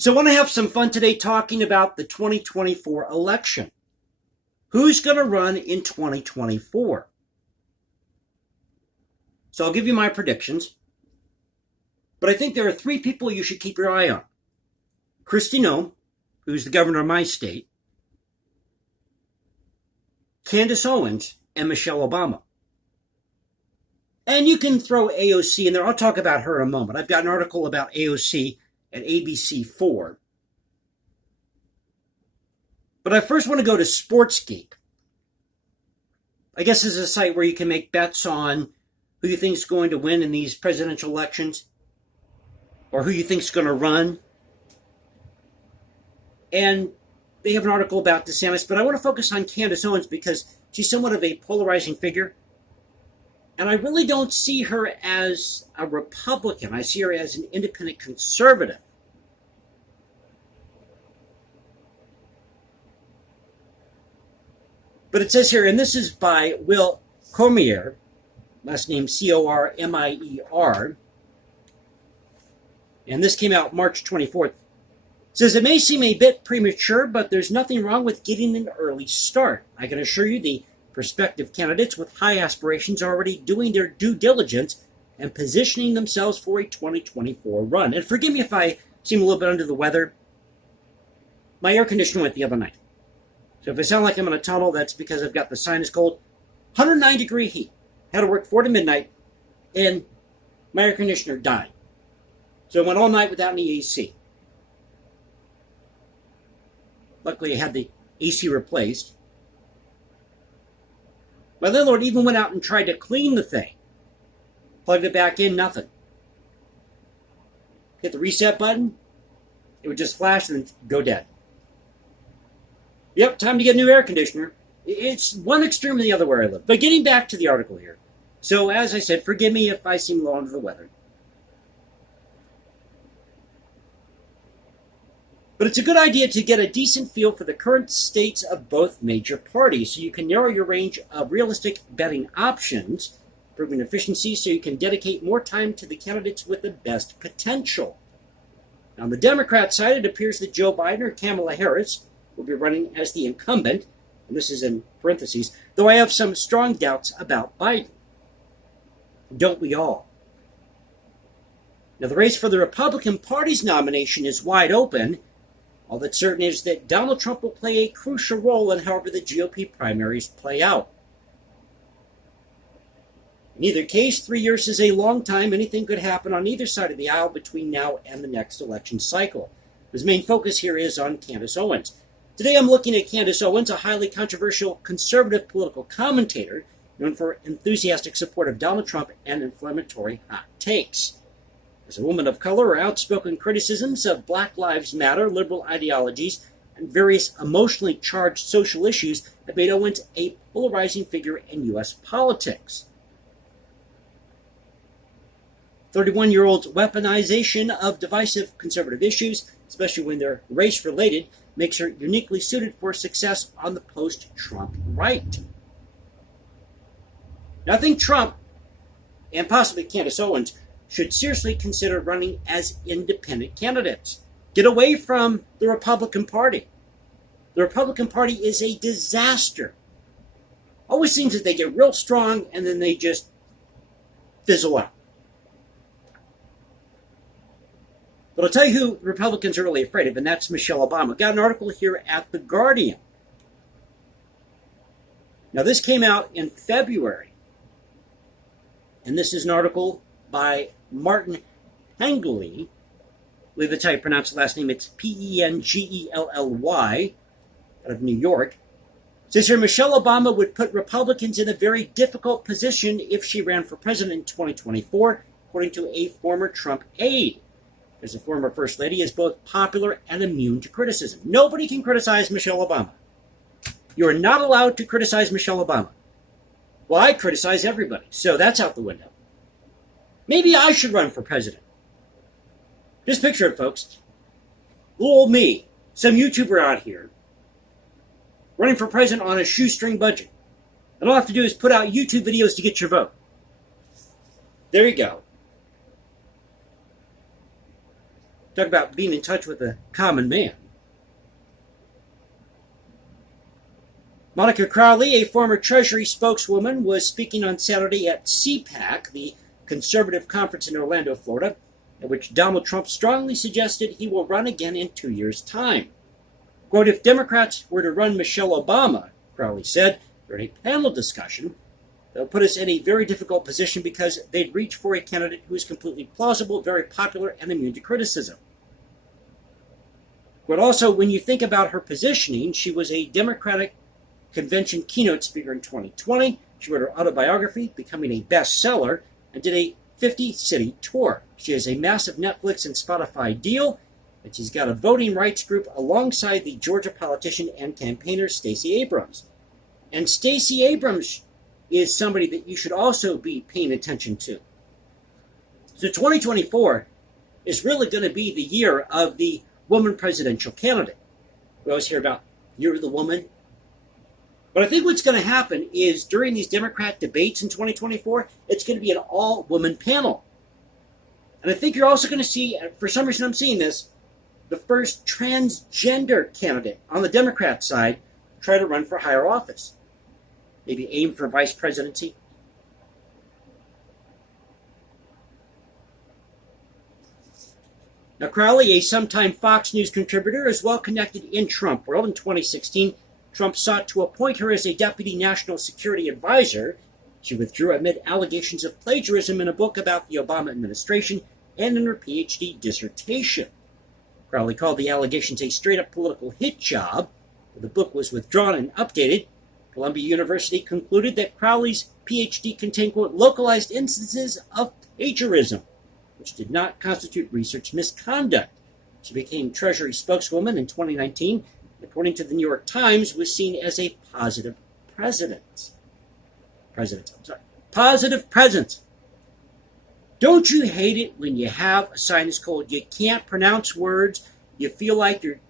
So I want to have some fun today talking about the 2024 election. Who's going to run in 2024? So I'll give you my predictions. But I think there are three people you should keep your eye on. Kristi Noem, who's the governor of my state, Candace Owens, and Michelle Obama. And you can throw AOC in there. I'll talk about her in a moment. I've got an article about AOC at ABC4. But I first want to go to SportsGeek. I guess this is a site where you can make bets on who you think is going to win in these presidential elections or who you think is going to run. And they have an article about DeSantis, but I want to focus on Candace Owens because she's somewhat of a polarizing figure. And I really don't see her as a Republican. I see her as an independent conservative. But it says here, and this is by Will Cormier, last name Cormier, and this came out March 24th. It says, it may seem a bit premature, but there's nothing wrong with getting an early start. I can assure you the prospective candidates with high aspirations are already doing their due diligence and positioning themselves for a 2024 run. And forgive me if I seem a little bit under the weather. My air conditioner went the other night. So if I sound like I'm in a tunnel, that's because I've got the sinus cold. 109-degree heat. Had to work 4 to midnight, and my air conditioner died. So I went all night without any AC. Luckily, I had the AC replaced. My landlord even went out and tried to clean the thing. Plugged it back in, nothing. Hit the reset button, it would just flash and then go dead. Yep, time to get a new air conditioner. It's one extreme or the other where I live. But getting back to the article here. So, as I said, forgive me if I seem low under the weather. But it's a good idea to get a decent feel for the current states of both major parties so you can narrow your range of realistic betting options, improving efficiency so you can dedicate more time to the candidates with the best potential. Now, on the Democrat side, it appears that Joe Biden or Kamala Harris will be running as the incumbent, and this is in parentheses, though I have some strong doubts about Biden. Don't we all? Now, the race for the Republican Party's nomination is wide open. All that's certain is that Donald Trump will play a crucial role in however the GOP primaries play out. In either case, 3 years is a long time. Anything could happen on either side of the aisle between now and the next election cycle. His main focus here is on Candace Owens. Today I'm looking at Candace Owens, a highly controversial conservative political commentator known for enthusiastic support of Donald Trump and inflammatory hot takes. As a woman of color, her outspoken criticisms of Black Lives Matter, liberal ideologies, and various emotionally charged social issues have made Owens a polarizing figure in U.S. politics. 31-year-old's weaponization of divisive conservative issues, especially when they're race-related, makes her uniquely suited for success on the post-Trump right. Now, I think Trump, and possibly Candace Owens, should seriously consider running as independent candidates. Get away from the Republican Party. The Republican Party is a disaster. Always seems that they get real strong and then they just fizzle out. But I'll tell you who Republicans are really afraid of, and that's Michelle Obama. Got an article here at The Guardian. Now, this came out in February. And this is an article by Martin Pengilly. I believe that's how you pronounce the last name. It's Pengely, out of New York. It says here, Michelle Obama would put Republicans in a very difficult position if she ran for president in 2024, according to a former Trump aide. As a former First Lady, is both popular and immune to criticism. Nobody can criticize Michelle Obama. You are not allowed to criticize Michelle Obama. Well, I criticize everybody, so that's out the window. Maybe I should run for president. Just picture it, folks. Little old me, some YouTuber out here, running for president on a shoestring budget. And all I have to do is put out YouTube videos to get your vote. There you go. Talk about being in touch with a common man. Monica Crowley, a former Treasury spokeswoman, was speaking on Saturday at CPAC, the conservative conference in Orlando, Florida, at which Donald Trump strongly suggested he will run again in 2 years' time. Quote, if Democrats were to run Michelle Obama, Crowley said during a panel discussion, they'll put us in a very difficult position because they'd reach for a candidate who is completely plausible, very popular, and immune to criticism. But also, when you think about her positioning, she was a Democratic convention keynote speaker in 2020. She wrote her autobiography, becoming a bestseller, and did a 50-city tour. She has a massive Netflix and Spotify deal, and she's got a voting rights group alongside the Georgia politician and campaigner Stacey Abrams. And Stacey Abrams is somebody that you should also be paying attention to. So 2024 is really going to be the year of the woman presidential candidate. We always hear about, you're the woman. But I think what's going to happen is during these Democrat debates in 2024, it's going to be an all-woman panel. And I think you're also going to see, for some reason I'm seeing this, the first transgender candidate on the Democrat side try to run for higher office. Maybe aim for vice presidency. Now, Crowley, a sometime Fox News contributor, is well connected in Trump world. In 2016, Trump sought to appoint her as a deputy national security advisor. She withdrew amid allegations of plagiarism in a book about the Obama administration and in her PhD dissertation. Crowley called the allegations a straight-up political hit job. The book was withdrawn and updated. Columbia University concluded that Crowley's PhD contained, quote, localized instances of plagiarism, which did not constitute research misconduct. She became Treasury spokeswoman in 2019, and according to the New York Times, was seen as a positive presence. Positive presence. Don't you hate it when you have a sinus cold? You can't pronounce words. You feel like you're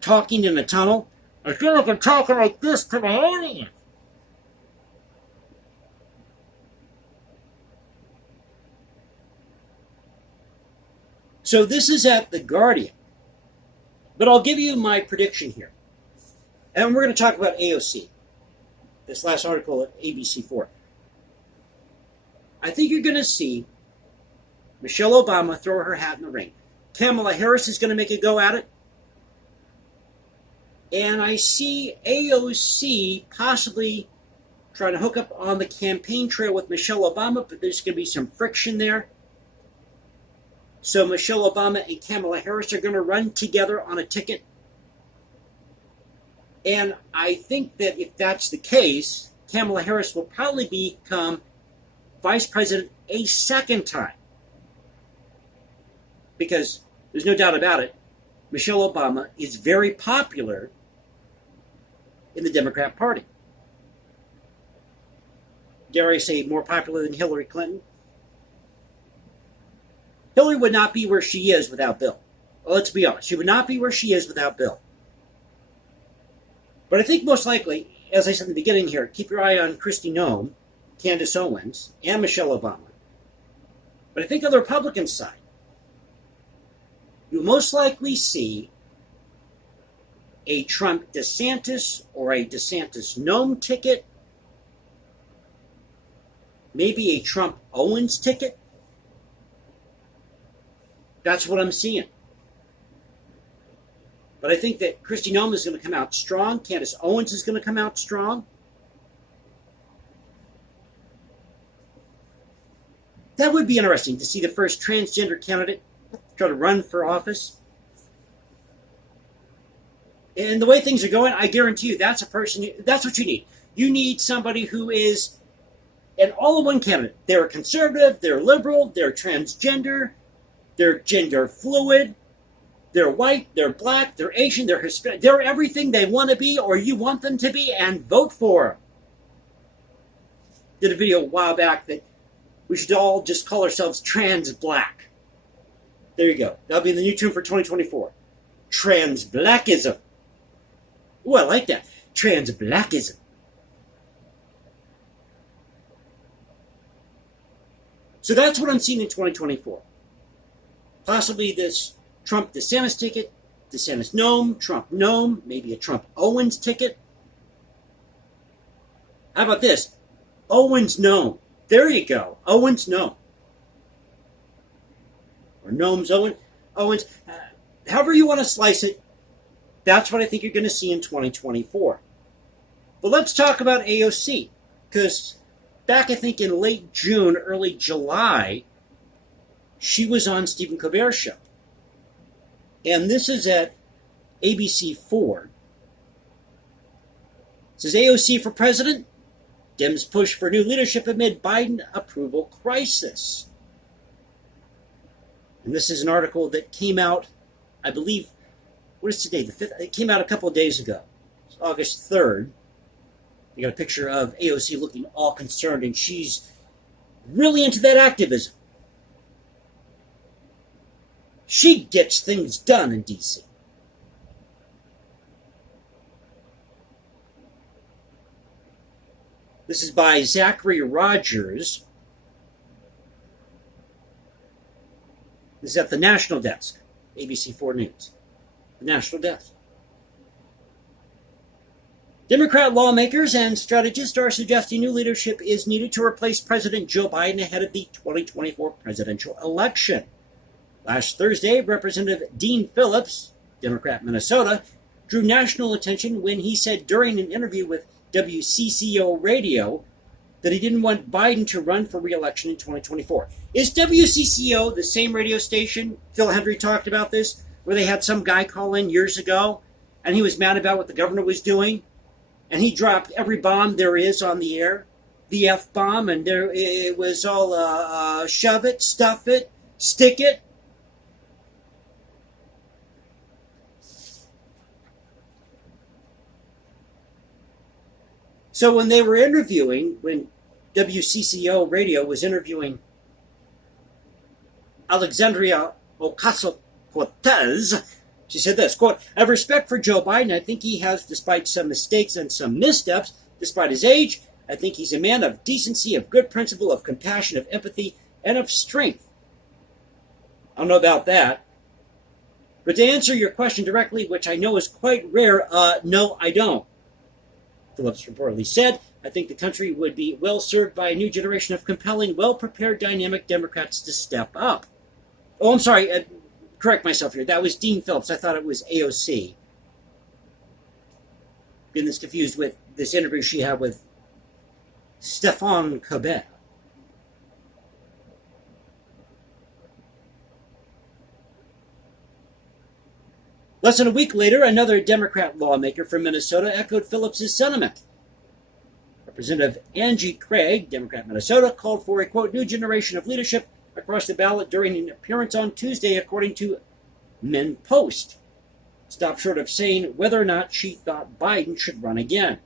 talking in a tunnel. I feel like I'm talking like this to my audience. So this is at The Guardian. But I'll give you my prediction here. And we're going to talk about AOC. This last article at ABC4. I think you're going to see Michelle Obama throw her hat in the ring. Kamala Harris is going to make a go at it. And I see AOC possibly trying to hook up on the campaign trail with Michelle Obama, but there's going to be some friction there. So Michelle Obama and Kamala Harris are going to run together on a ticket. And I think that if that's the case, Kamala Harris will probably become vice president a second time. Because there's no doubt about it, Michelle Obama is very popular in the Democrat Party. Dare I say more popular than Hillary Clinton? Hillary would not be where she is without Bill. Well, let's be honest. She would not be where she is without Bill. But I think most likely, as I said in the beginning here, keep your eye on Kristi Noem, Candace Owens, and Michelle Obama. But I think on the Republican side, you'll most likely see a Trump DeSantis or a DeSantis Noem ticket, maybe a Trump Owens ticket. That's what I'm seeing. But I think that Kristi Noem is going to come out strong. Candace Owens is going to come out strong. That would be interesting to see the first transgender candidate try to run for office. And the way things are going, I guarantee you that's a person, that's what you need. You need somebody who is an all-in-one candidate. They're conservative, they're liberal, they're transgender, they're gender fluid, they're white, they're black, they're Asian, they're Hispanic. They're everything they want to be or you want them to be, and vote for them. Did a video a while back that we should all just call ourselves trans black. There you go. That'll be the new tune for 2024. Trans blackism. Ooh, I like that. Trans blackism. So that's what I'm seeing in 2024. Possibly this Trump DeSantis ticket, DeSantis Nome, Trump Nome, maybe a Trump Owens ticket. How about this? Owens Nome. There you go. Owens Nome. Or Nome's Owens. However you want to slice it, that's what I think you're going to see in 2024. But let's talk about AOC, because back, I think, in late June, early July, she was on Stephen Colbert's show. And this is at ABC4. It says, AOC for president? Dems push for new leadership amid Biden approval crisis. And this is an article that came out, I believe, what is today? The 5th? It came out a couple of days ago. It's August 3rd. You got a picture of AOC looking all concerned, and she's really into that activism. She gets things done in D.C. This is by Zachary Rogers. This is at the National Desk, ABC4 News. The National Desk. Democrat lawmakers and strategists are suggesting new leadership is needed to replace President Joe Biden ahead of the 2024 presidential election. Last Thursday, Representative Dean Phillips, Democrat Minnesota, drew national attention when he said during an interview with WCCO Radio that he didn't want Biden to run for re-election in 2024. Is WCCO the same radio station? Phil Hendry talked about this, where they had some guy call in years ago, and he was mad about what the governor was doing, and he dropped every bomb there is on the air, the F-bomb, and it was all shove it, stuff it, stick it. So when they were interviewing, when WCCO Radio was interviewing Alexandria Ocasio-Cortez, she said this, quote, I have respect for Joe Biden. I think he has, despite some mistakes and some missteps, despite his age, I think he's a man of decency, of good principle, of compassion, of empathy, and of strength. I don't know about that. But to answer your question directly, which I know is quite rare, no, I don't. Phillips reportedly said, I think the country would be well served by a new generation of compelling, well-prepared, dynamic Democrats to step up. Oh, I'm sorry. Correct myself here. That was Dean Phillips. I thought it was AOC. Getting this confused with this interview she had with Stephen Colbert. Less than a week later, another Democrat lawmaker from Minnesota echoed Phillips' sentiment. Representative Angie Craig, Democrat Minnesota, called for a, quote, new generation of leadership across the ballot during an appearance on Tuesday, according to MinnPost. Stopped short of saying whether or not she thought Biden should run again.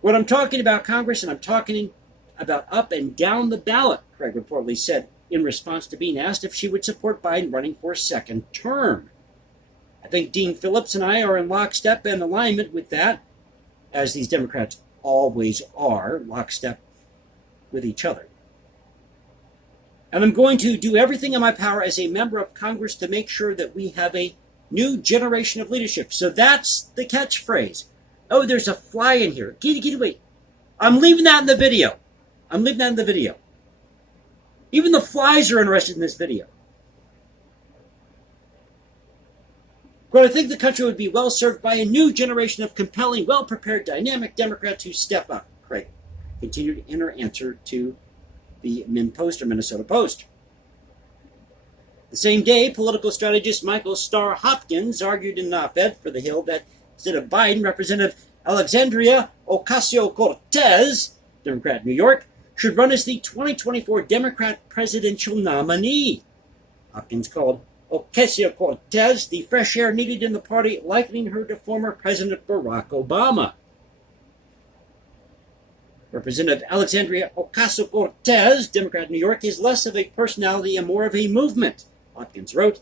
What I'm talking about, Congress, and I'm talking about up and down the ballot, Craig reportedly said in response to being asked if she would support Biden running for a second term. I think Dean Phillips and I are in lockstep and alignment with that, as these Democrats always are, lockstep with each other. And I'm going to do everything in my power as a member of Congress to make sure that we have a new generation of leadership. So that's the catchphrase. Oh, there's a fly in here. Get away. I'm leaving that in the video. Even the flies are interested in this video. But I think the country would be well served by a new generation of compelling, well-prepared, dynamic Democrats who step up. Craig continued in her answer to the MinnPost or Minnesota Post. The same day, political strategist Michael Starr Hopkins argued in an op-ed for The Hill that instead of Biden, Representative Alexandria Ocasio-Cortez, Democrat New York, should run as the 2024 Democrat presidential nominee. Hopkins called Ocasio-Cortez the fresh air needed in the party, likening her to former President Barack Obama. Representative Alexandria Ocasio-Cortez, Democrat New York, is less of a personality and more of a movement, Hopkins wrote.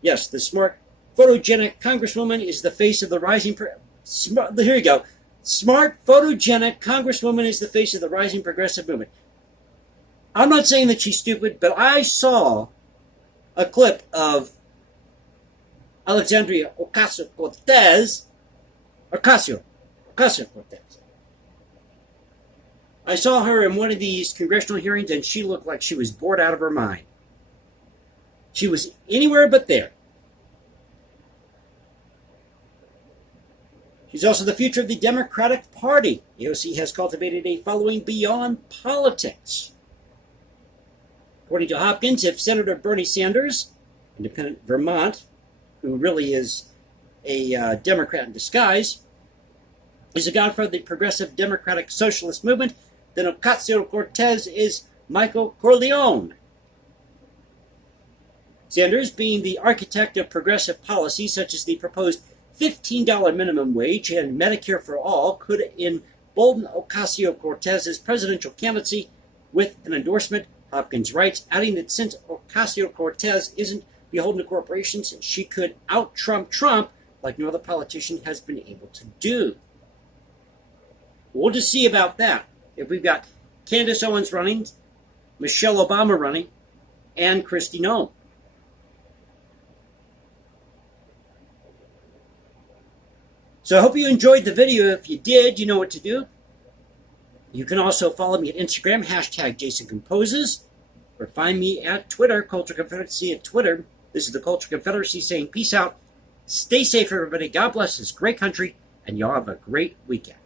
Yes, the smart, photogenic Congresswoman is the face of the rising... Here you go. Smart, photogenic Congresswoman is the face of the rising progressive movement. I'm not saying that she's stupid, but I saw a clip of Alexandria Ocasio-Cortez. Ocasio-Cortez. I saw her in one of these congressional hearings, and she looked like she was bored out of her mind. She was anywhere but there. She's also the future of the Democratic Party. AOC has cultivated a following beyond politics. According to Hopkins, if Senator Bernie Sanders, independent Vermont, who really is a Democrat in disguise, is a godfather of the progressive democratic socialist movement, then Ocasio-Cortez is Michael Corleone. Sanders, being the architect of progressive policies such as the proposed $15 minimum wage and Medicare for all, could embolden Ocasio-Cortez's presidential candidacy with an endorsement, Hopkins writes, adding that since Ocasio-Cortez isn't beholden to corporations, she could out-Trump Trump like no other politician has been able to do. We'll just see about that. If we've got Candace Owens running, Michelle Obama running, and Kristi Noem. So I hope you enjoyed the video. If you did, you know what to do. You can also follow me at Instagram, #JasonComposes, or find me at Twitter, Culture Confederacy at Twitter. This is the Culture Confederacy saying peace out. Stay safe, everybody. God bless this great country, and y'all have a great weekend.